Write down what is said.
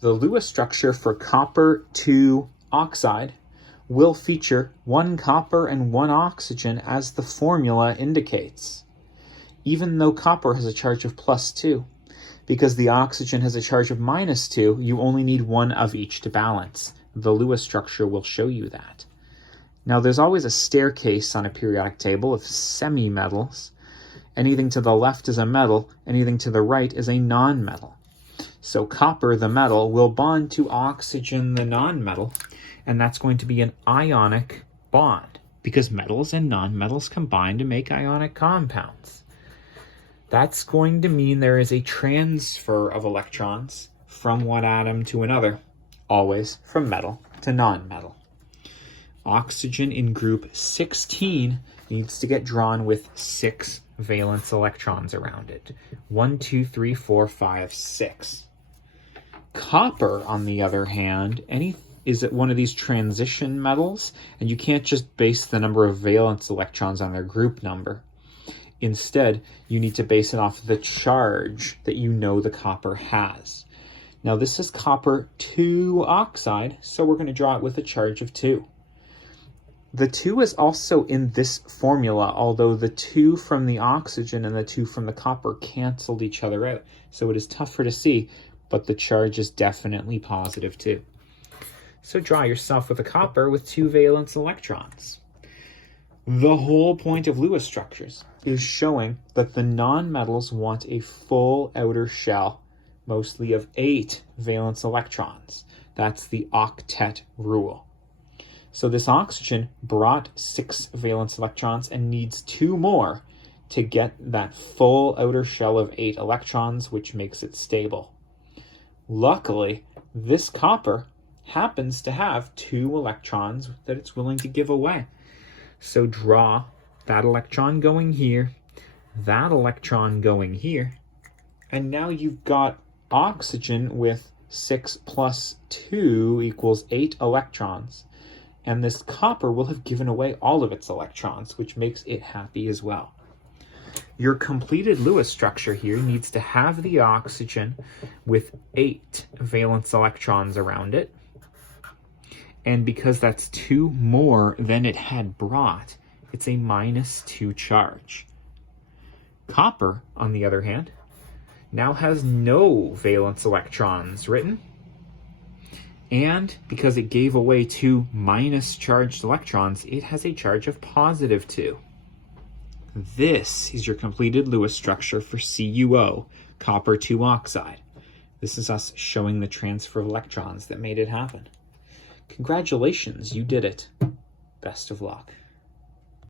The Lewis structure for copper 2 oxide will feature 1 copper and 1 oxygen as the formula indicates, even though copper has a charge of +2. Because the oxygen has a charge of -2, you only need 1 of each to balance. The Lewis structure will show you that. Now, there's always a staircase on a periodic table of semi-metals. Anything to the left is a metal, anything to the right is a non-metal. So copper, the metal, will bond to oxygen, the non-metal, and that's going to be an ionic bond, because metals and non-metals combine to make ionic compounds. That's going to mean there is a transfer of electrons from one atom to another, always from metal to non-metal. Oxygen in group 16 needs to get drawn with 6 valence electrons around it. 1, 2, 3, 4, 5, 6. Copper, on the other hand, is one of these transition metals, and you can't just base the number of valence electrons on their group number. Instead, you need to base it off the charge that you know the copper has. Now, this is copper 2 oxide, so we're going to draw it with a charge of 2. The 2 is also in this formula, although the 2 from the oxygen and the 2 from the copper canceled each other out, so it is tougher to see, but the charge is definitely positive too. So draw yourself with a copper with 2 valence electrons. The whole point of Lewis structures is showing that the nonmetals want a full outer shell, mostly of 8 valence electrons. That's the octet rule. So this oxygen brought 6 valence electrons and needs 2 more to get that full outer shell of 8 electrons, which makes it stable. Luckily, this copper happens to have 2 electrons that it's willing to give away. So draw that electron going here, that electron going here, and now you've got oxygen with 6 plus 2 equals 8 electrons. And this copper will have given away all of its electrons, which makes it happy as well. Your completed Lewis structure here needs to have the oxygen with 8 valence electrons around it. And because that's 2 more than it had brought, it's a -2 charge. Copper, on the other hand, now has no valence electrons written. And because it gave away 2 minus charged electrons, it has a charge of +2. This is your completed Lewis structure for CuO, copper 2 oxide. This is us showing the transfer of electrons that made it happen. Congratulations, you did it. Best of luck.